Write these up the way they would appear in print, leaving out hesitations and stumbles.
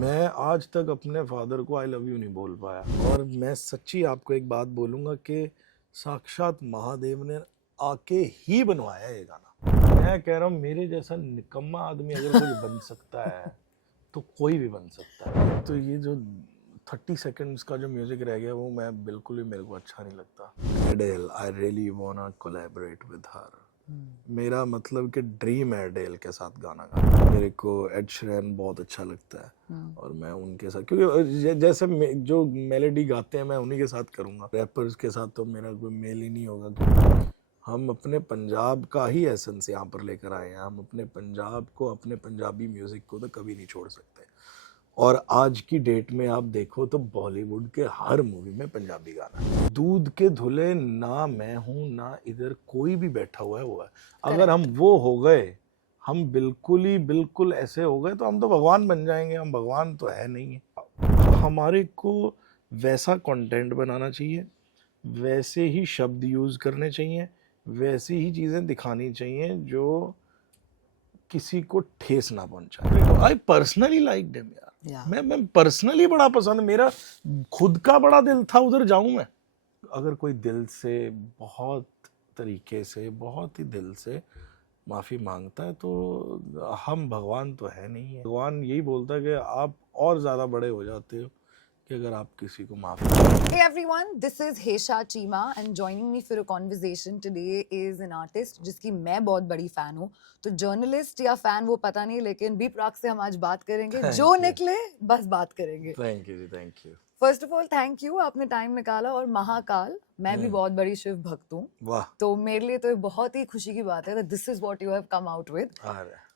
मैं आज तक अपने फादर को आई लव यू नहीं बोल पाया। और मैं सच्ची आपको एक बात बोलूंगा कि साक्षात महादेव ने आके ही बनवाया ये गाना। मैं कह रहा हूँ मेरे जैसा निकम्मा आदमी अगर कोई बन सकता है तो कोई भी बन सकता है। तो ये जो 30 सेकंड्स का जो म्यूजिक रह गया वो मैं बिल्कुल ही, मेरे को अच्छा नहीं लगता। एडेल, I really वांना collaborate with her. मेरा मतलब कि ड्रीम है एडेल के साथ गाना गाना। मेरे को एड शेरन बहुत अच्छा लगता है और मैं उनके साथ, क्योंकि जैसे जो मेलोडी गाते हैं मैं उन्हीं के साथ करूँगा। रैपर्स के साथ तो मेरा कोई मेल ही नहीं होगा, क्योंकि हम अपने पंजाब का ही एसेंस यहाँ पर लेकर आए हैं। हम अपने पंजाब को, अपने पंजाबी म्यूज़िक को तो कभी नहीं छोड़ सकते। और आज की डेट में आप देखो तो बॉलीवुड के हर मूवी में पंजाबी गाना है। दूध के धुले ना मैं हूं ना इधर कोई भी बैठा हुआ है वो है। अगर हम वो हो गए, हम बिल्कुल ही बिल्कुल ऐसे हो गए तो हम तो भगवान बन जाएंगे। हम भगवान तो है नहीं है। हमारे को वैसा कंटेंट बनाना चाहिए, वैसे ही शब्द यूज करने चाहिए, वैसी ही चीजें दिखानी चाहिए जो किसी को ठेस ना पहुंचाए। आई पर्सनली लाइक देम यार। मैं पर्सनली बड़ा पसंद, मेरा खुद का बड़ा दिल था उधर जाऊं मैं। अगर कोई दिल से, बहुत तरीके से, बहुत ही दिल से माफी मांगता है तो हम भगवान तो है नहीं है। भगवान यही बोलता है कि आप और ज्यादा बड़े हो जाते हो कि अगर आप किसी को माफ। Hey everyone, this is Hesha Chima and joining me for a conversation today is an artist जिसकी मैं बहुत बड़ी फैन हूँ। तो जर्नलिस्ट या फैन वो पता नहीं, लेकिन बी प्राक से हम आज बात करेंगे। जो निकले बस बात करेंगे। थैंक यू जी, thank you. First of all thank you, आपने टाइम निकाला। और महाकाल, मैं भी बहुत बड़ी शिव भक्त हूँ, वाह। तो मेरे लिए तो ये बहुत ही खुशी की बात है that this is what you have come out with.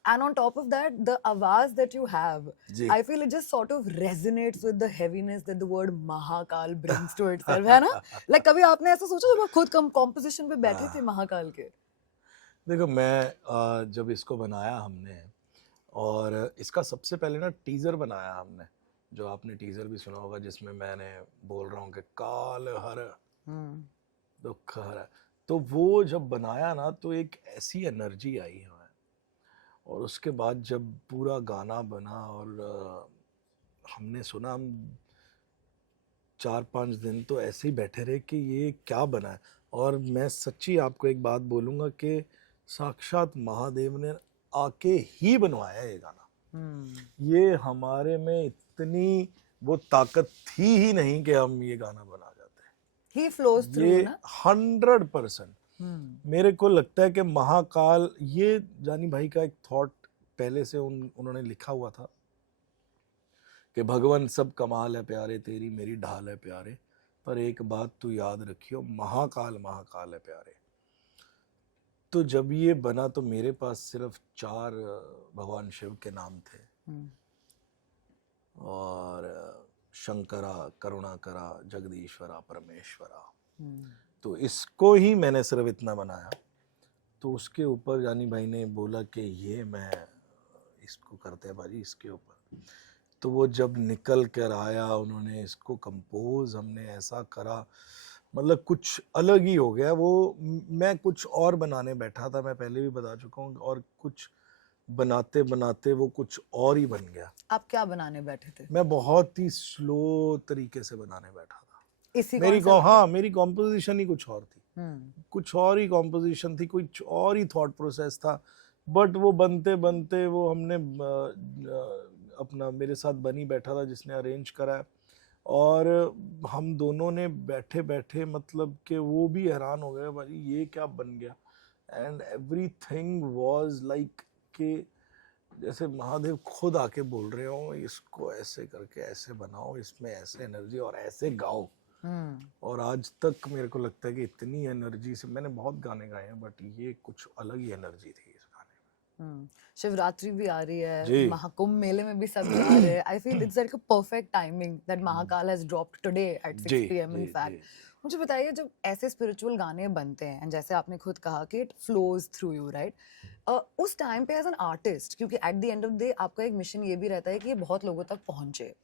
And on top of that, the आवाज that you have, I feel it just sort of resonates with the heaviness that the word Mahakal brings to itself, है ना? Like कभी आपने ऐसा सोचा जब आप खुद composition पे बैठे थे महाकाल के? देखो मैं जब इसको बनाया हमने, और इसका सबसे पहले ना टीजर बनाया हमने, जो आपने टीजर भी सुना होगा, जिसमें मैंने बोल रहा हूँ कि काल हर दुख हर। तो वो जब बनाया ना तो एक ऐसी एनर्जी आई हमें। और उसके बाद जब पूरा गाना बना और हमने सुना, हम 4-5 दिन तो ऐसे ही बैठे रहे कि ये क्या बना है। और मैं सच्ची आपको एक बात बोलूँगा कि साक्षात महादेव ने आके ही बनवाया ये गाना। ये हमारे में इतनी वो ताकत थी ही नहीं कि हम ये गाना बना जाते। He flows through ये ना? 100%। मेरे को लगता है कि महाकाल, ये जानी भाई का एक थॉट पहले से उन्होंने लिखा हुआ था कि भगवान सब कमाल है प्यारे, तेरी मेरी ढाल है प्यारे, पर एक बात तू याद रखियो, महाकाल महाकाल है प्यारे। तो जब ये बना तो मेरे पास सिर्फ 4 भगवान शिव के नाम थे, और शंकरा, करुणाकरा, जगदीश्वरा, परमेश्वरा। तो इसको ही मैंने सिर्फ इतना बनाया। तो उसके ऊपर जानी भाई ने बोला कि ये मैं इसको करते हैं भाजी इसके ऊपर। तो वो जब निकल कर आया, उन्होंने इसको कंपोज, हमने ऐसा करा, मतलब कुछ अलग ही हो गया वो। मैं कुछ और बनाने बैठा था, मैं पहले भी बता चुका हूँ, और कुछ बनाते बनाते वो कुछ और ही बन गया। आप क्या बनाने बैठे थे? मैं बहुत ही स्लो तरीके से बनाने बैठा था। इसी मेरी कॉम्पोजिशन ही कुछ और थी। कुछ और ही कॉम्पोजिशन थी, कुछ और ही थॉट प्रोसेस था। बट वो बनते बनते वो हमने अपना, मेरे साथ बनी बैठा था जिसने अरेंज करा है, और हम दोनों ने बैठे बैठे मतलब कि वो भी हैरान हो गए भाई ये क्या बन गया। एंड एवरीथिंग वाज लाइक कि जैसे महादेव खुद आके बोल रहे हो इसको ऐसे करके ऐसे बनाओ, इसमें ऐसे एनर्जी और ऐसे गाओ। और आज तक मेरे को लगता है कि इतनी एनर्जी से, मैंने बहुत गाने गाए हैं बट ये कुछ अलग ही एनर्जी थी इस गाने में। शिवरात्रि भी आ रही है, महाकुंभ मेले में भी सब जा रहे हैं। I feel it's like a perfect timing that Mahakal has dropped today at 6 PM in fact. मुझे बताइए, जब ऐसे स्पिरिचुअल गाने बनते हैं, जैसे आपने खुद कहा कि it flows through you, right? उस टाइम पे एज एन आर्टिस्ट, क्योंकि at the end of the day आपका एक मिशन ये भी रहता है कि ये बहुत लोगों तक पहुंचे,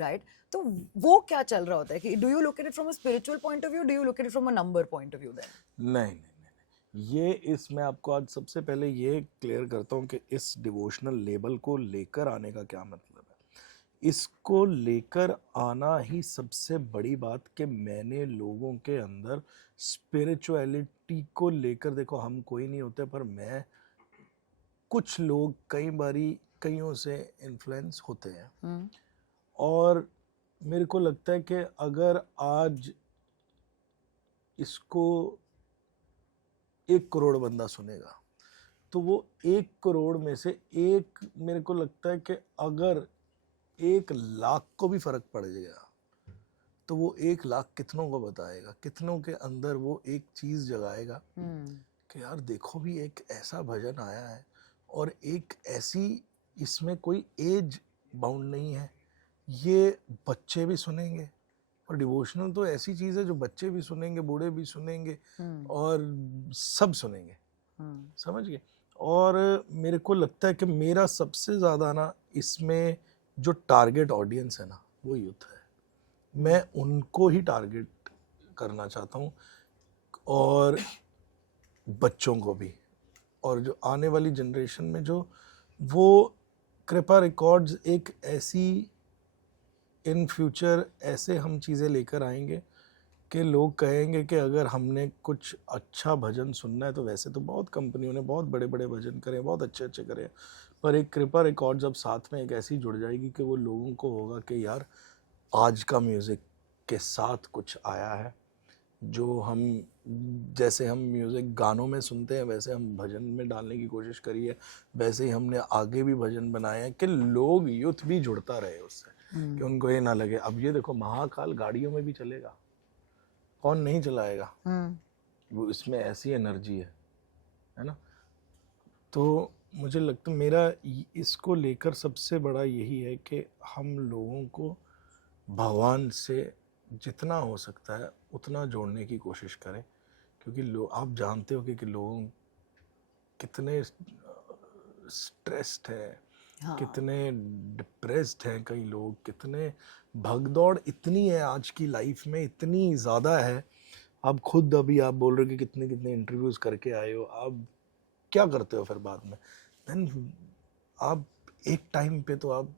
राइट? तो वो क्या चल रहा होता है कि do you look at it from a spiritual point of view, do you look at it from a number point of view? Then नहीं, ये मैं आपको आज सबसे पहले ये क्लियर करता हूँ कि इस डिवोशनल लेबल को लेकर आने का क्या मतलब है। इसको लेकर आना ही सबसे बड़ी बात कि मैंने लोगों के अंदर स्पिरिचुअलिटी को लेकर, देखो हम कोई नहीं होते, पर मैं, कुछ लोग कई बारी कईयों से इन्फ्लुएंस होते हैं और मेरे को लगता है कि अगर आज इसको 1 करोड़ बंदा सुनेगा तो वो 1 करोड़ में से एक, मेरे को लगता है कि अगर 1 लाख को भी फर्क पड़ जाएगा तो वो 1 लाख कितनों को बताएगा, कितनों के अंदर वो एक चीज जगाएगा कि यार देखो भी एक ऐसा भजन आया है और एक ऐसी, इसमें कोई एज बाउंड नहीं है, ये बच्चे भी सुनेंगे। और डिवोशनल तो ऐसी चीज है जो बच्चे भी सुनेंगे, बूढ़े भी सुनेंगे और सब सुनेंगे, समझ गए। और मेरे को लगता है कि मेरा सबसे ज्यादा ना इसमें जो टारगेट ऑडियंस है ना वो यूथ है, मैं उनको ही टारगेट करना चाहता हूँ और बच्चों को भी, और जो आने वाली जनरेशन में जो वो कृपा रिकॉर्ड्स एक ऐसी, इन फ्यूचर ऐसे हम चीज़ें लेकर आएंगे कि लोग कहेंगे कि अगर हमने कुछ अच्छा भजन सुनना है तो वैसे तो बहुत कंपनियों ने बहुत बड़े बड़े भजन करे, बहुत अच्छे अच्छे करे, पर एक कृपा रिकॉर्ड जब साथ में एक ऐसी जुड़ जाएगी कि वो लोगों को होगा कि यार आज का म्यूज़िक के साथ कुछ आया है, जो हम, जैसे हम म्यूज़िक गानों में सुनते हैं वैसे हम भजन में डालने की कोशिश करी है, वैसे ही हमने आगे भी भजन बनाए हैं कि लोग, यूथ भी जुड़ता रहे उससे, कि उनको ये ना लगे। अब ये देखो महाकाल गाड़ियों में भी चलेगा, कौन नहीं चलाएगा, वो इसमें ऐसी एनर्जी है ना। तो मुझे लगता, मेरा इसको लेकर सबसे बड़ा यही है कि हम लोगों को भगवान से जितना हो सकता है उतना जोड़ने की कोशिश करें, क्योंकि आप जानते हो कि लोग कितने स्ट्रेस्ड है, कितने डिप्रेस्ड हैं कई लोग, कितने भगदौड़ इतनी है आज की लाइफ में, इतनी ज़्यादा है। आप खुद अभी आप बोल रहे हो कि कितने कितने इंटरव्यूज करके आए हो, आप क्या करते हो फिर बाद में, देन आप एक टाइम पे तो आप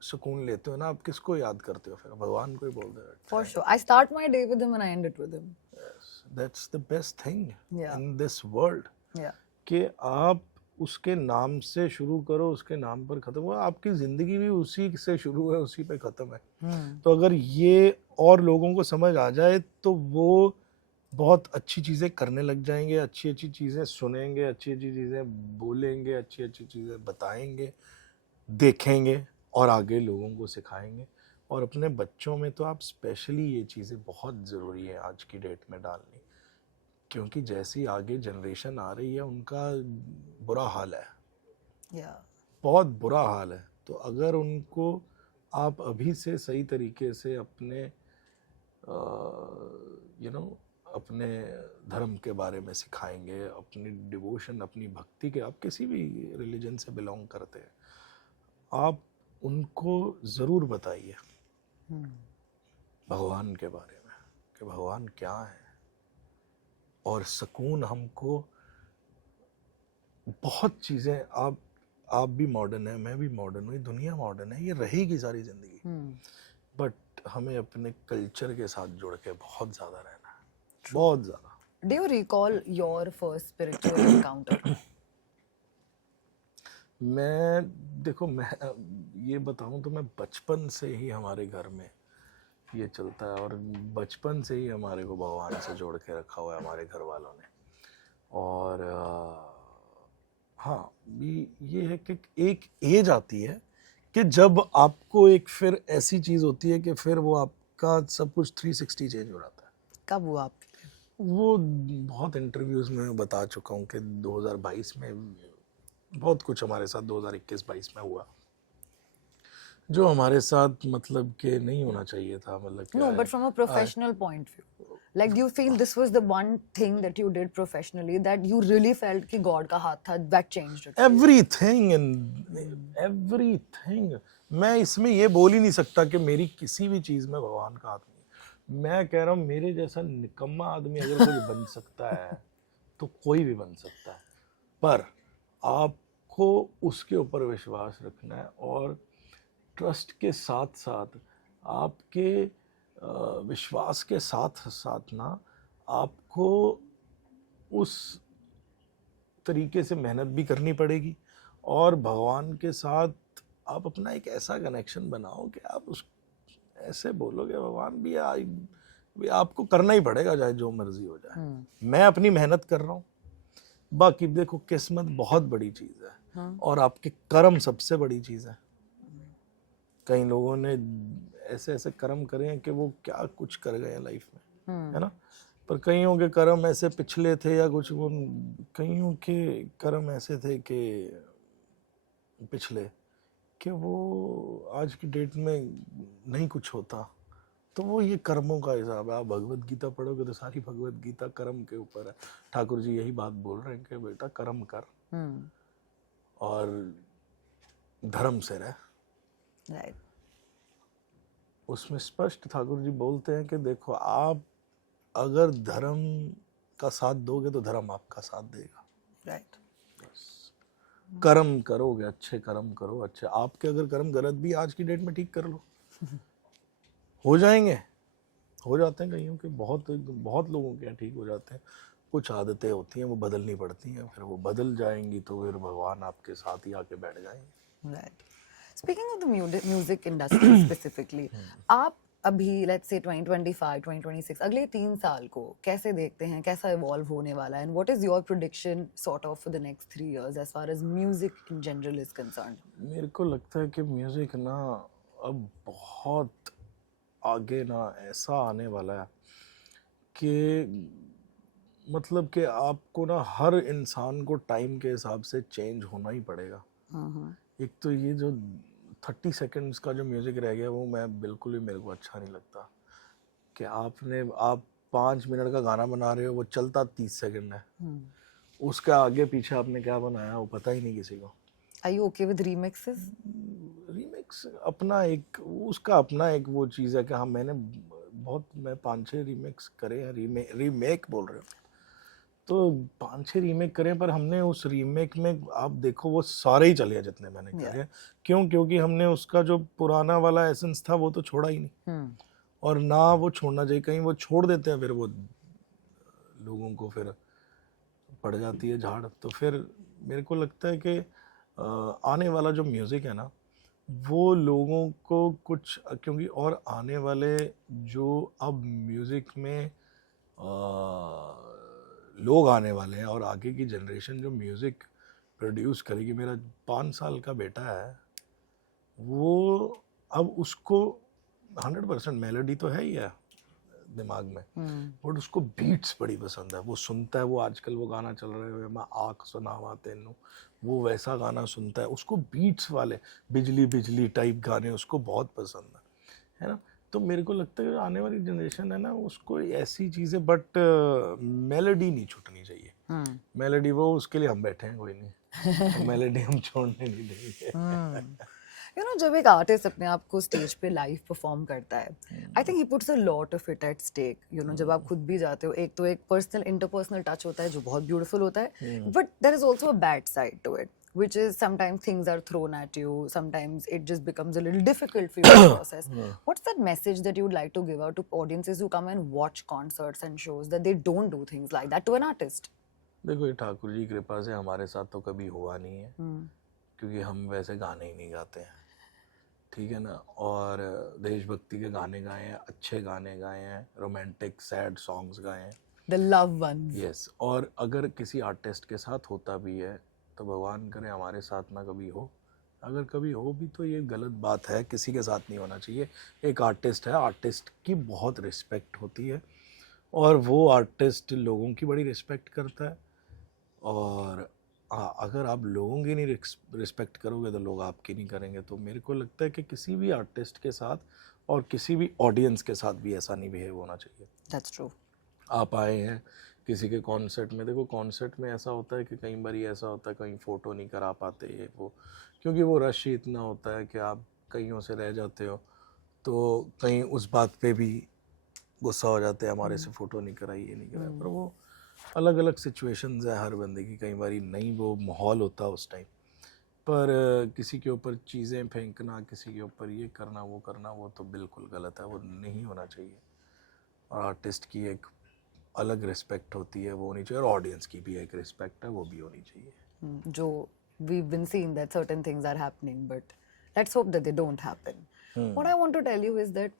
सुकून लेते हो ना, आप किसको याद करते हो फिर, भगवान को ही बोल रहे हो। For sure, I start my day with him and I end it with him. Yes, that's the best thing Yeah. in this world. Yeah. कि आप उसके नाम से शुरू करो, उसके नाम पर खत्म हो, आपकी जिंदगी भी उसी से शुरू है, उसी पे खत्म है। तो अगर ये और लोगों को समझ आ जाए तो वो बहुत अच्छी चीज़ें करने लग जाएंगे, अच्छी अच्छी चीज़ें सुनेंगे, अच्छी अच्छी चीज़ें बोलेंगे, अच्छी अच्छी चीज़ें बताएंगे, देखेंगे और आगे लोगों को सिखाएंगे। और अपने बच्चों में तो आप स्पेशली ये चीज़ें बहुत ज़रूरी है आज की डेट में डालनी, क्योंकि जैसी आगे जनरेशन आ रही है उनका बुरा हाल है, बहुत बुरा हाल है। तो अगर उनको आप अभी से सही तरीके से अपने अपने धर्म के बारे में सिखाएंगे, अपनी डिवोशन, अपनी भक्ति के, आप किसी भी रिलीजन से बिलोंग करते हैं, आप उनको ज़रूर बताइए भगवान के बारे में कि भगवान क्या है। और सुकून हमको बहुत चीज़ें, आप भी मॉडर्न है, मैं भी मॉडर्न हूँ, दुनिया मॉडर्न है, ये रहेगी सारी ज़िंदगी, बट हमें अपने कल्चर के साथ जुड़ के बहुत ज़्यादा रहना है, बहुत ज़्यादा। Do you recall your first spiritual encounter? देखो मैं ये बताऊं तो मैं बचपन से ही हमारे घर में ये चलता है और बचपन से ही हमारे को भगवान से जोड़ के रखा हुआ है हमारे घर वालों ने। और हाँ, ये है कि एक एज आती है कि जब आपको एक फिर ऐसी चीज़ होती है कि फिर वो आपका सब कुछ 360 चेंज हो जाता है। कब हुआ आपके लिए? वो बहुत इंटरव्यूज़ में बता चुका हूँ कि 2022 में बहुत कुछ हमारे साथ 2021-22 में हुआ जो हमारे साथ मतलब कि नहीं होना चाहिए था, मतलब No, but from a professional point of view, like do you feel this was the one thing that you did professionally that you really felt कि God का हाथ था that changed it? Everything and everything. मैं इसमें ये बोल ही नहीं सकता कि मेरी किसी भी चीज़ में भगवान का हाथ नहीं। मैं कह रहा हूँ मेरे जैसा निकम्मा आदमी अगर कोई बन सकता है तो कोई भी बन सकता है, पर आपको उसके ऊपर विश्वास रखना है और ट्रस्ट के साथ साथ आपके विश्वास के साथ साथ ना आपको उस तरीके से मेहनत भी करनी पड़ेगी और भगवान के साथ आप अपना एक ऐसा कनेक्शन बनाओ कि आप उस ऐसे बोलोगे भगवान भी आपको करना ही पड़ेगा चाहे जो मर्जी हो जाए। मैं अपनी मेहनत कर रहा हूँ, बाकी देखो किस्मत बहुत बड़ी चीज़ है और आपके कर्म सबसे बड़ी चीज़ है। कई लोगों ने ऐसे ऐसे कर्म करे हैं कि वो क्या कुछ कर गए हैं लाइफ में, है ना। पर कईयों के कर्म ऐसे पिछले थे या कुछ, वो कईयों के कर्म ऐसे थे कि पिछले कि वो आज की डेट में नहीं कुछ होता। तो वो ये कर्मों का हिसाब है। आप भगवत गीता पढ़ोगे तो सारी भगवत गीता कर्म के ऊपर है। ठाकुर जी यही बात बोल रहे हैं कि बेटा कर्म कर और धर्म से रह। राइट। उसमें स्पष्ट ठाकुर जी बोलते हैं कि देखो आप अगर धर्म का साथ दोगे तो धर्म आपका साथ देगा। राइट। कर्म करोगे, अच्छे कर्म करो, अच्छे आपके अगर कर्म गलत भी आज की डेट में ठीक कर लो हो जाएंगे, हो जाते हैं कईयों के, बहुत बहुत लोगों के ठीक हो जाते हैं। कुछ आदतें होती हैं वो बदलनी पड़ती हैं, फिर वो बदल जाएंगी तो फिर भगवान आपके साथ ही आके बैठ जाएंगे। Right. Speaking of the music industry specifically, आप अभी लेट्स से 2025 2026 अगले 3 साल को कैसे देखते हैं, कैसा इवॉल्व होने वाला है, and what is your prediction sort of for the next 3 years as far as music in general is concerned? मेरे को लगता है कि म्यूजिक ना अब बहुत आगे ना ऐसा आने वाला है कि मतलब कि आपको ना हर इंसान को टाइम के हिसाब से चेंज होना ही पड़ेगा। एक तो ये जो 30 सेकंड्स का जो म्यूजिक रह गया वो मैं बिल्कुल भी, मेरे को अच्छा नहीं लगता कि आप 5 मिनट का गाना बना रहे हो, वो चलता 30 सेकंड है, उसके आगे पीछे आपने क्या बनाया वो पता ही नहीं किसी को। Are you okay with remixes? Remix अपना एक, उसका अपना एक वो चीज़ है कि हाँ मैं 5-6 रीमिक्स करे हैं, रीमेक बोल रहे हो तो 5-6 रीमेक करे, पर हमने उस रीमेक में आप देखो वो सारे ही चले हैं जितने मैंने करे हैं। क्यों? क्योंकि हमने उसका जो पुराना वाला एसेंस था वो तो छोड़ा ही नहीं, और ना वो छोड़ना चाहिए। कहीं वो छोड़ देते हैं फिर वो लोगों को फिर पड़ जाती है झाड़। तो फिर मेरे को लगता है कि आने वाला जो म्यूज़िक है ना वो लोगों को कुछ, क्योंकि और आने वाले जो अब म्यूज़िक में लोग आने वाले हैं और आगे की जनरेशन जो म्यूज़िक प्रोड्यूस करेगी, मेरा 5 साल का बेटा है वो अब उसको 100% मेलोडी तो है ही है दिमाग में, बट उसको बीट्स बड़ी पसंद है। वो सुनता है, वो आजकल वो गाना चल रहे हुए मैं आँख सुनावा तेनू, वो वैसा गाना सुनता है, उसको बीट्स वाले बिजली बिजली टाइप गाने उसको बहुत पसंद है ना। तो मेरे को लगता है आने वाली जनरेशन है ना उसको ऐसी चीज़ें, बट मेलोडी नहीं छूटनी चाहिए। मेलोडी वो उसके लिए हम बैठे हैं, कोई नहीं मेलोडी हम छोड़ने नहीं देंगे। यू नो जब एक आर्टिस्ट अपने आप को स्टेज पे लाइव परफॉर्म करता है, I think he puts a lot of it at stake. You know जब आप खुद भी जाते हो, एक तो एक पर्सनल इंटरपर्सनल टच होता है जो बहुत ब्यूटीफुल होता है, but there is also a bad side to it, which is sometimes things are thrown at you, sometimes it just becomes a little difficult for you to process. What's that message that you would like to give out to audiences who come and watch concerts and shows, that they don't do things like that to an artist? देखो ये ठाकुर जी की कृपा से हमारे साथ तो कभी हुआ नहीं है, क्योंकि हम वैसे गाने ही नहीं गाते हैं, ठीक है ना। और देशभक्ति के गाने गाए हैं, अच्छे गाने गाए हैं, रोमांटिक सैड सॉन्ग्स गाए हैं, the love ones. यस। और अगर किसी आर्टिस्ट के साथ होता भी है तो भगवान करे हमारे साथ ना कभी हो, अगर कभी हो भी तो ये गलत बात है, किसी के साथ नहीं होना चाहिए। एक आर्टिस्ट है, आर्टिस्ट की बहुत रिस्पेक्ट होती है और वो आर्टिस्ट लोगों की बड़ी रिस्पेक्ट करता है, और अगर आप लोगों की नहीं रिस्पेक्ट करोगे तो लोग आपकी नहीं करेंगे। तो मेरे को लगता है कि किसी भी आर्टिस्ट के साथ और किसी भी ऑडियंस के साथ भी ऐसा नहीं बिहेव होना चाहिए। That's true. आप आए हैं किसी के कॉन्सर्ट में, देखो कॉन्सर्ट में ऐसा होता है कि कई बार ऐसा होता है कहीं फ़ोटो नहीं करा पाते ये वो, क्योंकि वो रश ही इतना होता है कि आप कईयों से रह जाते हो, तो कहीं उस बात पे भी गुस्सा हो जाते हैं हमारे से फ़ोटो नहीं कराई, ये नहीं कराई। पर वो अलग अलग सिचुएशंस है हर बंदे की, कई बार नहीं वो माहौल होता उस टाइम। पर किसी के ऊपर चीज़ें फेंकना, किसी के ऊपर ये करना वो तो बिल्कुल गलत है, वो नहीं होना चाहिए। और आर्टिस्ट की एक अलग रिस्पेक्ट होती है, वो होनी चाहिए, और ऑडियंस की भी एक रिस्पेक्ट है, वो भी होनी चाहिए। जो we've been seeing that certain things are happening, but let's hope that they don't happen. What I want to tell you is that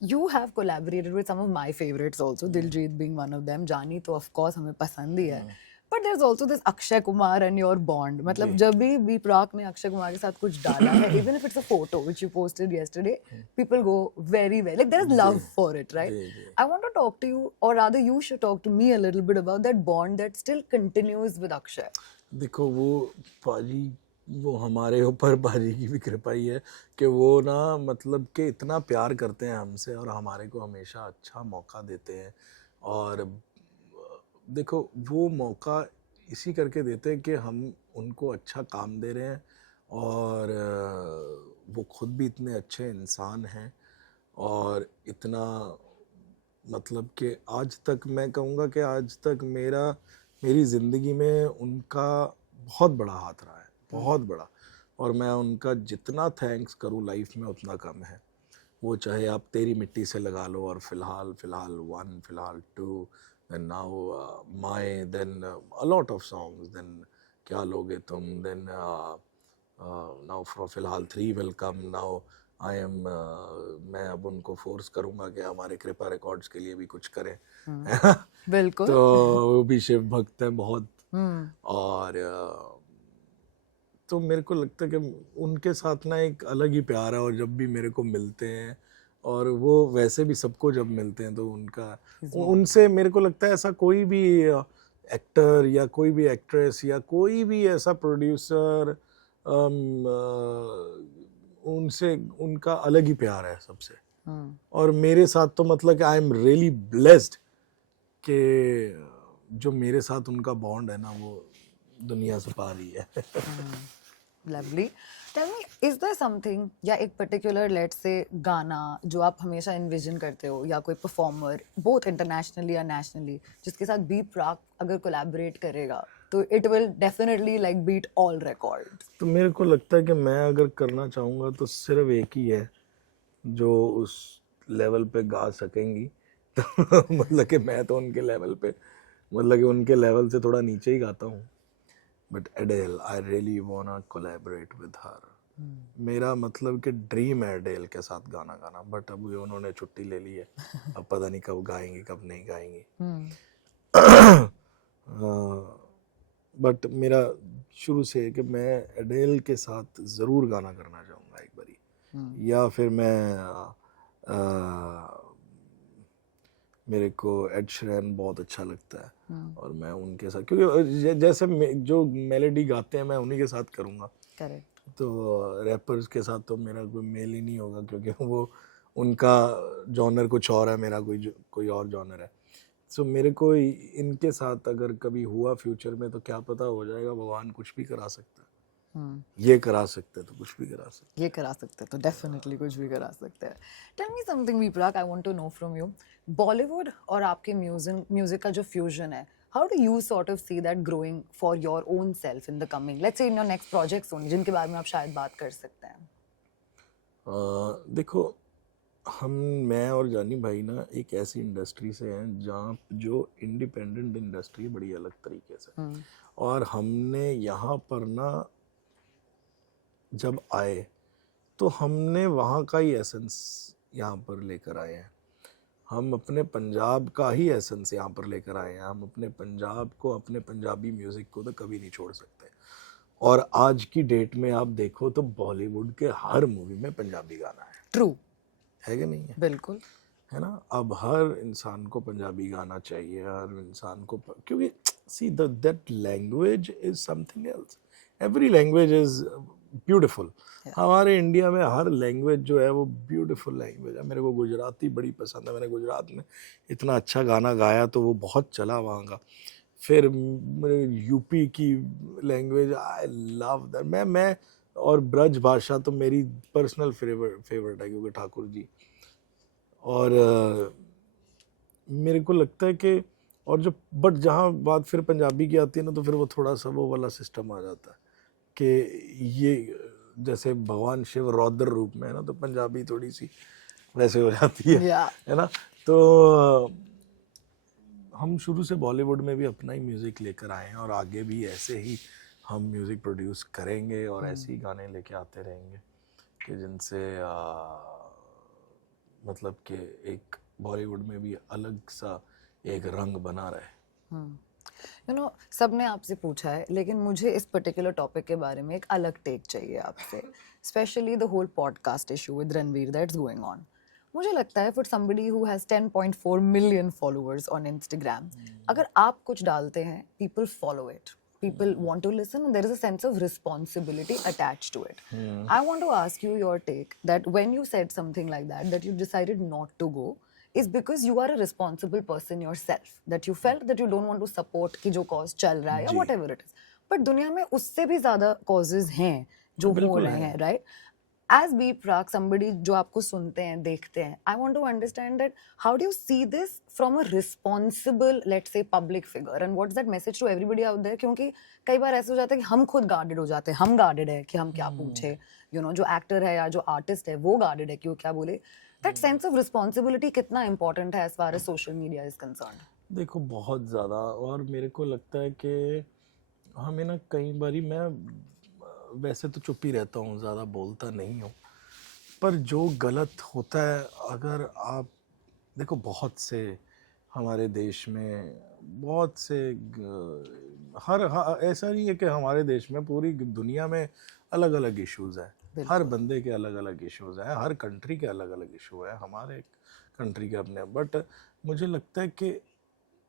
you have collaborated with some of my favorites also, Diljit being one of them. Jani तो of course हमें पसंद ही है, but there's also this Akshay Kumar and your bond. मतलब जब भी B Praak ने अक्षय कुमार के साथ कुछ डाला है, even if it's a photo which you posted yesterday, people go very well. Like there is love for it, right? I want to talk to you, or rather you should talk to me a little bit about that bond that still continues with Akshay. देखो वो पाजी, वो हमारे ऊपर पाजी की भी कृपा ही है कि वो ना मतलब कि इतना प्यार करते हैं हमसे और हमारे को हमेशा अच्छा मौका देते हैं। और देखो वो मौका इसी करके देते हैं कि हम उनको अच्छा काम दे रहे हैं, और वो खुद भी इतने अच्छे इंसान हैं, और इतना मतलब कि आज तक मैं कहूँगा कि आज तक मेरी ज़िंदगी में उनका बहुत बड़ा हाथ रहा है, बहुत बड़ा। और मैं उनका जितना थैंक्स करूँ लाइफ में उतना कम है। वो चाहे आप तेरी मिट्टी से लगा लो, और फिलहाल 1, Filhaal 2, then now my, then a lot of songs, then क्या लोगे तुम, देन नाउ फॉर फिलहाल 3 विल कम नाउ। मैं अब उनको फोर्स करूंगा कि हमारे कृपा रिकॉर्ड्स के लिए भी कुछ करें। बिल्कुल। तो वो भी शिव भक्त हैं बहुत। और तो मेरे को लगता है कि उनके साथ ना एक अलग ही प्यार है, और जब भी मेरे को मिलते हैं, और वो वैसे भी सबको जब मिलते हैं तो उनसे मेरे को लगता है ऐसा कोई भी एक्टर या कोई भी एक्ट्रेस या कोई भी ऐसा प्रोड्यूसर, उनसे उनका अलग ही प्यार है सबसे। और मेरे साथ तो मतलब कि आई एम रियली ब्लेस्ड कि जो मेरे साथ उनका बॉन्ड है ना, वो दुनिया से पार ही है। Lovely. Tell me, is there something या एक particular let's say गाना जो आप हमेशा envision करते हो, या कोई performer both internationally या nationally जिसके साथ B Praak अगर collaborate करेगा तो it will definitely like beat all records? तो मेरे को लगता है कि मैं अगर करना चाहूँगा तो सिर्फ एक ही है जो उस लेवल पे गा सकेंगी। तो मतलब कि मैं तो उनके लेवल पे, मतलब कि उनके लेवल से थोड़ा नीचे ही गाता हूँ। But एडेल, I really वांना collaborate with her. मेरा मतलब कि ड्रीम है एडेल के साथ गाना गाना, बट अब उन्होंने छुट्टी ले ली है, अब पता नहीं कब गाएंगी कब नहीं गाएंगी। बट मेरा शुरू से है कि मैं एडेल के साथ ज़रूर गाना करना चाहूँगा एक बारी। या फिर मेरे को एड शेरन बहुत अच्छा लगता है, और मैं उनके साथ, क्योंकि जैसे जो मेलोडी गाते हैं मैं उन्हीं के साथ करूँगा। Correct. तो रैपर्स के साथ तो मेरा कोई मेल ही नहीं होगा, क्योंकि वो उनका जॉनर कुछ और है, मेरा कोई और जॉनर है। सो मेरे को इनके साथ अगर कभी हुआ फ्यूचर में तो क्या पता, हो जाएगा, भगवान कुछ भी करा सकता है। ये करा सकते तो कुछ भी करा सकते, ये करा सकते तो डेफिनेटली कुछ भी करा सकते हैं। Tell me something B Praak, I want to know from you, Bollywood और आपके म्यूजिक का जो फ्यूजन है, how do you sort of see that growing for your own self in the coming, let's say in your next projects only, जिनके बारे में आप शायद बात कर सकते हैं? देखो मैं और जानी भाई ना एक ऐसी इंडस्ट्री से हैं जहाँ जो इंडिपेंडेंट इंडस्ट्री है बड़ी अलग तरीके से। और हमने यहाँ पर ना जब आए तो हमने वहाँ का ही एसेंस यहाँ पर लेकर आए हैं। हम अपने पंजाब का ही एसेंस यहाँ पर लेकर आए हैं। हम अपने पंजाब को, अपने पंजाबी म्यूज़िक को तो कभी नहीं छोड़ सकते। और आज की डेट में आप देखो तो बॉलीवुड के हर मूवी में पंजाबी गाना है। ट्रू है कि नहीं है? बिल्कुल है ना। अब हर इंसान को पंजाबी गाना चाहिए, हर इंसान को, क्योंकि see that language is something else. Every language is beautiful. हमारे इंडिया में हर लैंग्वेज जो है वो ब्यूटीफुल लैंग्वेज है। मेरे को गुजराती बड़ी पसंद है। मैंने गुजरात में इतना अच्छा गाना गाया तो वो बहुत चला वहाँ का। फिर यूपी की लैंग्वेज आई लव दैट। मैं और ब्रज भाषा तो मेरी पर्सनल फेवरेट है, क्योंकि ठाकुर जी। और मेरे को लगता है कि और जो बट जहाँ बात फिर पंजाबी की आती है ना, तो फिर वो थोड़ा सा वो वाला सिस्टम आ जाता है कि ये जैसे भगवान शिव रौद्र रूप में है ना, तो पंजाबी थोड़ी सी वैसे हो जाती है Yeah. है ना। तो हम शुरू से बॉलीवुड में भी अपना ही म्यूज़िक लेकर आए हैं और आगे भी ऐसे ही हम म्यूज़िक प्रोड्यूस करेंगे और ऐसे ही गाने लेके आते रहेंगे कि जिनसे मतलब कि एक बॉलीवुड में भी अलग सा एक रंग बना रहे। यू नो सबने आपसे पूछा है, लेकिन मुझे इस पर्टिकुलर टॉपिक के बारे में एक अलग टेक चाहिए आपसे, specially the whole podcast issue with Ranveer that's going on. मुझे लगता है for somebody who has 10.4 million followers on Instagram, अगर आप कुछ डालते हैं, people follow it, people want to listen, and there is a sense of responsibility attached to it. I want to ask you your take that when you said something like that you decided not to go, is because you are a responsible person yourself, that you felt that you don't want to support कि जो cause चल रहा है या whatever it is, but दुनिया में उससे भी ज़्यादा causes हैं जो हो रहे हैं, right? As B Prak, somebody जो आपको सुनते हैं, देखते हैं, I want to understand that how do you see this from a responsible, let's say, public figure, and what's that message to everybody out there? क्योंकि कई बार ऐसे हो जाता है कि हम खुद guarded हो जाते हैं, हम guarded है कि हम क्या पूछे, you know, जो actor है या जो artist है वो guarded है कि वो क्या बोले। That sense of responsibility कितना important है as far as social media is concerned? देखो बहुत ज़्यादा, और मेरे को लगता है कि हमें ना कई बारी, मैं वैसे तो चुप ही रहता हूँ, ज़्यादा बोलता नहीं हूँ, पर जो गलत होता है, अगर आप देखो बहुत से हमारे देश में बहुत से ऐसा नहीं है कि हमारे देश में, पूरी दुनिया में अलग अलग इश्यूज़ हैं, हर बंदे के अलग अलग इश्यूज़ हैं, हर कंट्री के अलग अलग इशू है, हमारे कंट्री के अपने। बट मुझे लगता है कि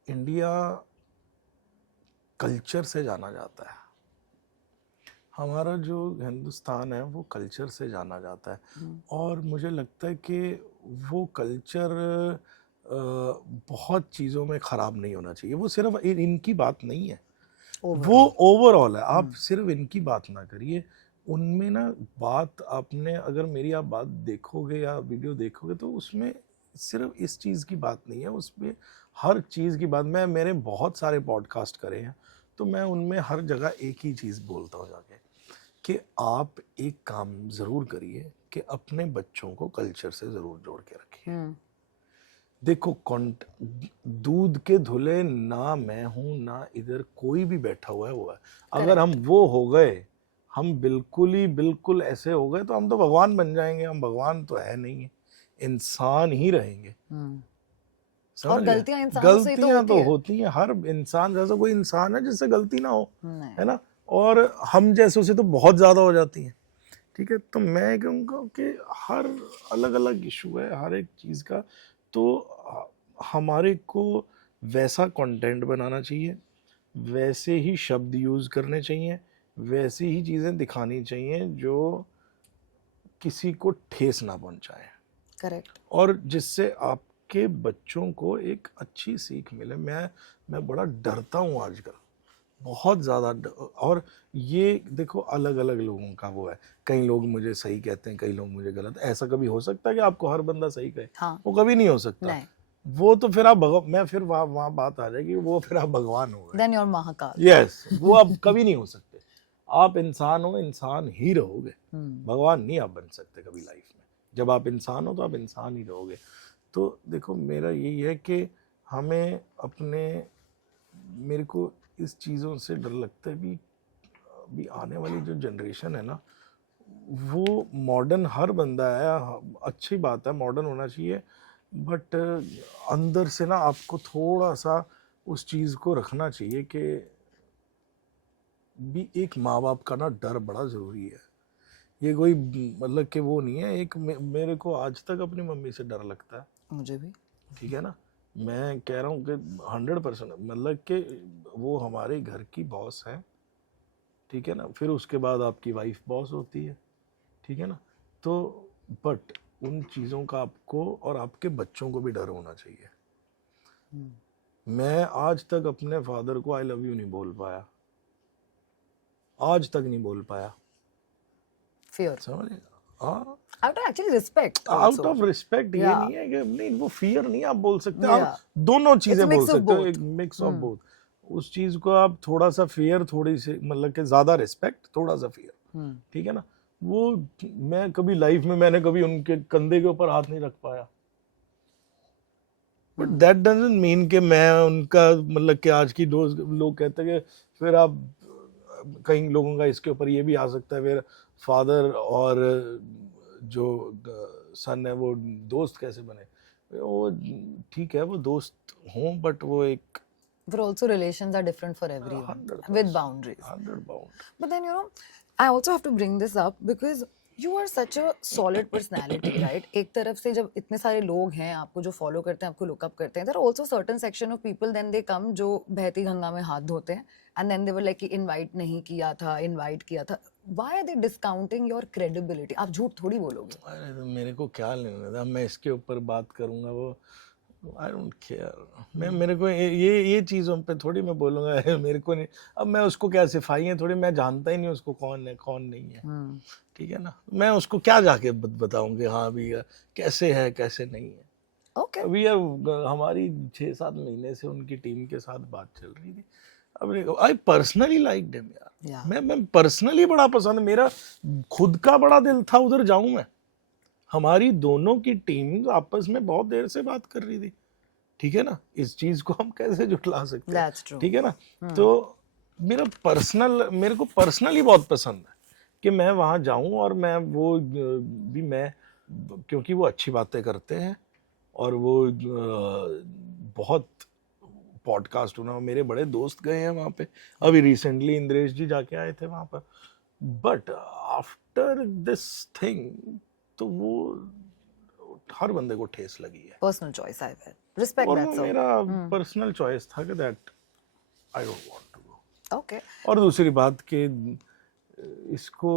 इंडिया कल्चर से जाना जाता है, हमारा जो हिंदुस्तान है वो कल्चर से जाना जाता है, और मुझे लगता है कि वो कल्चर बहुत चीज़ों में ख़राब नहीं होना चाहिए। वो सिर्फ इनकी बात नहीं है, वो ओवरऑल है। आप सिर्फ इनकी बात ना करिए, उनमें ना बात आपने, अगर मेरी आप बात देखोगे या वीडियो देखोगे तो उसमें सिर्फ इस चीज़ की बात नहीं है, उसमें हर चीज़ की बात। मेरे बहुत सारे पॉडकास्ट करे हैं, तो मैं उनमें हर जगह एक ही चीज़ बोलता हूँ जाके कि आप एक काम ज़रूर करिए कि अपने बच्चों को कल्चर से ज़रूर जोड़ के रखिए। देखो दूध के धुले ना मैं हूँ ना इधर कोई भी बैठा हुआ है वो है। अगर हम वो हो गए, हम बिल्कुल ऐसे हो गए, तो हम तो भगवान बन जाएंगे। हम भगवान तो है नहीं है, इंसान ही रहेंगे। और गलतियां तो होती हैं, हर इंसान जैसा कोई इंसान है जिससे गलती ना हो, है ना, और हम जैसों से तो बहुत ज्यादा हो जाती हैं। ठीक है, तो मैं कहूँगा कि हर अलग अलग इशू है हर एक चीज़ का, तो हमारे को वैसा कंटेंट बनाना चाहिए, वैसे ही शब्द यूज़ करने चाहिए, वैसी ही चीज़ें दिखानी चाहिए जो किसी को ठेस ना पहुंचाए। करेक्ट। और जिससे आपके बच्चों को एक अच्छी सीख मिले। मैं बड़ा डरता हूँ आजकल, बहुत ज़्यादा। और ये देखो अलग अलग लोगों का वो है, कई लोग मुझे सही कहते हैं, कई लोग मुझे गलत। ऐसा कभी हो सकता है कि आपको हर बंदा सही कहे? हाँ। वो कभी नहीं हो सकता। वो तो फिर आप मैं फिर वहाँ बात आ जाएगी, वो फिर आप भगवान हो गए। Then you're Mahakal. यस, वो आप कभी नहीं हो सकते। आप इंसान हो, इंसान ही रहोगे, भगवान नहीं आप बन सकते कभी लाइफ में। जब आप इंसान हो तो आप इंसान ही रहोगे। तो देखो मेरा यही है कि हमें मेरे को इस चीज़ों से डर लगता है भी, अभी आने वाली जो जनरेशन है ना, वो मॉडर्न हर बंदा है, अच्छी बात है, मॉडर्न होना चाहिए, बट अंदर से ना आपको थोड़ा सा उस चीज़ को रखना चाहिए कि भी एक माँ बाप का ना डर बड़ा ज़रूरी है। ये कोई मतलब कि वो नहीं है, एक मेरे को आज तक अपनी मम्मी से डर लगता है। मुझे भी। ठीक है ना, मैं कह रहा हूँ कि 100% मतलब कि वो हमारे घर की बॉस है। ठीक है ना, फिर उसके बाद आपकी वाइफ बॉस होती है। ठीक है ना, तो बट उन चीज़ों का आपको और आपके बच्चों को भी डर होना चाहिए। मैं आज तक अपने फादर को आई लव यू नहीं बोल पाया, आज तक नहीं बोल पाया। फियर, समझ? Out of actually respect, out of respect. ये नहीं है कि नहीं, वो फियर नहीं आप बोल सकते, आप दोनों चीजें बोल सकते हो, एक मिक्स ऑफ बोथ। उस चीज को आप थोड़ा सा फेयर, थोड़ी सी मतलब कि ज्यादा रिस्पेक्ट, थोड़ा सा फेयर, ठीक है ना। वो मैं कभी लाइफ में मैंने कभी उनके कंधे के ऊपर हाथ नहीं रख पाया, बट दैट डजंट मीन कि मैं उनका मतलब कि आज की दोस्त, लोग कहते हैं कि फिर आप कई लोगों का इसके ऊपर ये भी आ सकता है फिर फादर और जो सन है वो दोस्त कैसे बने। वो ठीक है, वो दोस्त हों, बट वो एक But also relations are different for everyone 100%, with boundaries. 100 bound. But then, you know, I also have to bring this up because you are such a solid personality, right? एक तरफ से जब इतने सारे लोग हैं आपको जो follow करते हैं, आपको look up करते हैं, there are also certain section of people then they come जो बहती गंगा में हाथ धोते हैं and then they were like कि invite नहीं किया था, invite किया था. Why are they discounting your credibility? आप झूठ थोड़ी बोलोगे. अरे तो मेरे को क्या लेना था, मैं इसके ऊपर बात करूंगा, वो आई डोंट केयर। मैं मेरे को ये चीज़ों पे थोड़ी मैं बोलूँगा मेरे को नहीं। अब मैं उसको क्या सिफाइयाँ थोड़ी, मैं जानता ही नहीं उसको कौन है कौन नहीं है, ठीक है ना। मैं उसको क्या जाके बताऊँ कि हाँ भी कैसे है कैसे नहीं है। Okay. अभी हमारी 6-7 महीने से उनकी टीम के साथ बात चल रही थी। अब आई पर्सनली लाइक देम यार, मैं पर्सनली बड़ा पसंद, मेरा खुद का बड़ा दिल था उधर जाऊं मैं। हमारी दोनों की टीम आपस में बहुत देर से बात कर रही थी, ठीक है ना। इस चीज को हम कैसे जुटला सकते हैं, ठीक है ना। तो मेरे को पर्सनली बहुत पसंद है कि मैं वहां जाऊं और मैं वो भी मैं, क्योंकि वो अच्छी बातें करते हैं और वो बहुत पॉडकास्ट होना, मेरे बड़े दोस्त गए हैं वहाँ पे, अभी रिसेंटली इंद्रेश जी जाके आए थे वहाँ पर। बट आफ्टर दिस थिंग तो वो हर बंदे को ठेस लगी है। Personal choice, I will respect that. So मेरा पर्सनल चॉइस था कि that I don't want to go. Okay. और दूसरी बात कि इसको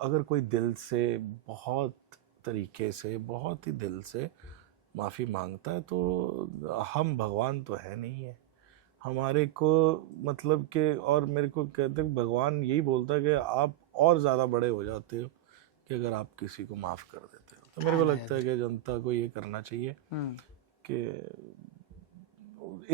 अगर कोई दिल से बहुत तरीके से बहुत ही दिल से माफ़ी मांगता है तो हम भगवान तो है नहीं है हमारे को, मतलब कि, और मेरे को कहते हैं भगवान यही बोलता है कि आप और ज़्यादा बड़े हो जाते हो कि अगर आप किसी को माफ़ कर देते हो। तो मेरे को लगता है कि जनता को ये करना चाहिए कि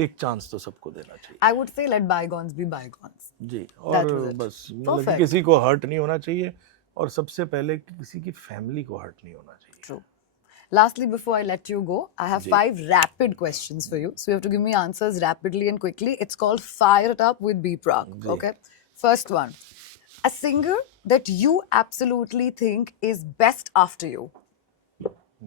एक चांस तो सबको देना चाहिए। I would say let bygones be bygones. जी, और बस मतलब कि किसी को हर्ट नहीं होना चाहिए और सबसे पहले किसी की फैमिली को हर्ट नहीं होना चाहिए। True. Lastly, before I let you go, I have 5 rapid questions for you. So you have to give me answers rapidly and quickly. It's called Fire It Up with B Prag. Okay. First one. A singer that you absolutely think is best after you.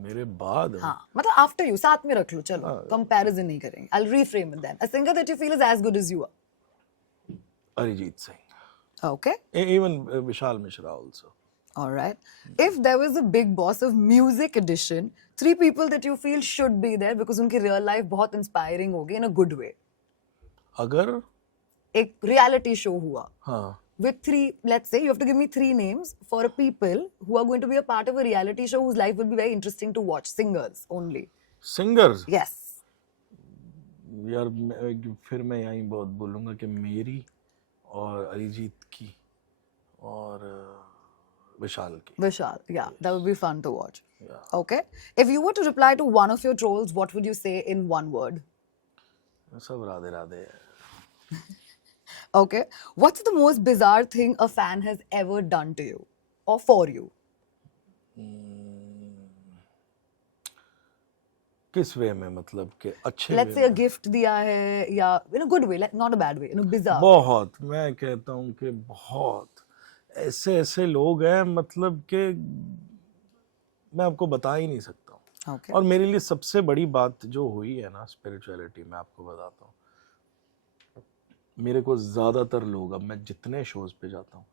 मेरे बाद हाँ, मतलब after you, साथ में रख लो, चलो, comparison नहीं करेंगे. I'll reframe it then. A singer that you feel is as good as you are. Arijit Singh. Okay. Even Vishal Mishra also. All right. If there was a big boss of music edition, 3 people that you feel should be there because उनकी real life बहुत inspiring होगी in a good way. अगर एक reality show हुआ. हाँ. With 3, let's say you have to give me 3 names for a people who are going to be a part of a reality show whose life will be very interesting to watch. Singers only. Singers? Yes. यार फिर मैं यहीं बहुत बोलूँगा कि मेरी और अरिजीत की और Vishal ki. Vishal, yeah, that would be fun to watch. Yeah. Okay. If you were to reply to one of your trolls, what would you say in one word? सब राधे राधे है. Okay. What's the most bizarre thing a fan has ever done to you or for you? किस वे में, मतलब कि अच्छे Let's say a gift दिया है या in a good way, like not a bad way, in a bizarre. बहुत, मैं कहता हूँ कि बहुत ऐसे लोग हैं, मतलब कि मैं आपको बता ही नहीं सकता हूँ। Okay. और मेरे लिए सबसे बड़ी बात जो हुई है ना स्पिरिचुअलिटी में, आपको बताता हूँ, मेरे को ज़्यादातर लोग, अब मैं जितने शोज पे जाता हूँ,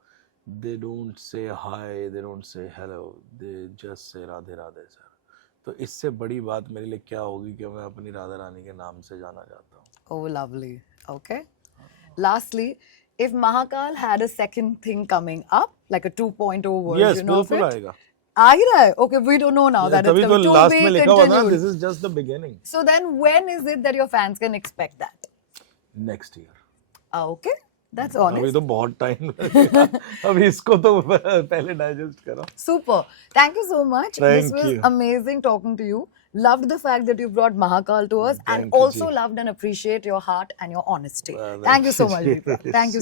they don't say hi, they don't say hello, they just say Radhe Radhe sir. तो इससे बड़ी बात मेरे लिए क्या होगी कि मैं अपनी राधा रानी के नाम से जाना चाहता हूँ। Oh, lovely. Okay. Lastly, if Mahakal had a second thing coming up, like a 2.0 version of it, आएगा। आ ही रहा है? Okay, we don't know now that it's coming. To last be में लिखा हुआ था, continued. this is just the beginning. So then, when is it that your fans can expect that? Next year. Okay, that's honest. अभी तो बहुत time लगेगा, अभी इसको तो पहले डाइजेस्ट करो. Super. Thank you so much. Thank This was you. amazing talking to you. Loved the fact that you brought Mahakal to us, and Thank you, also ji. loved and appreciate your heart and your honesty. Thank Thank you so you, much, ji. Deepa. Thank you.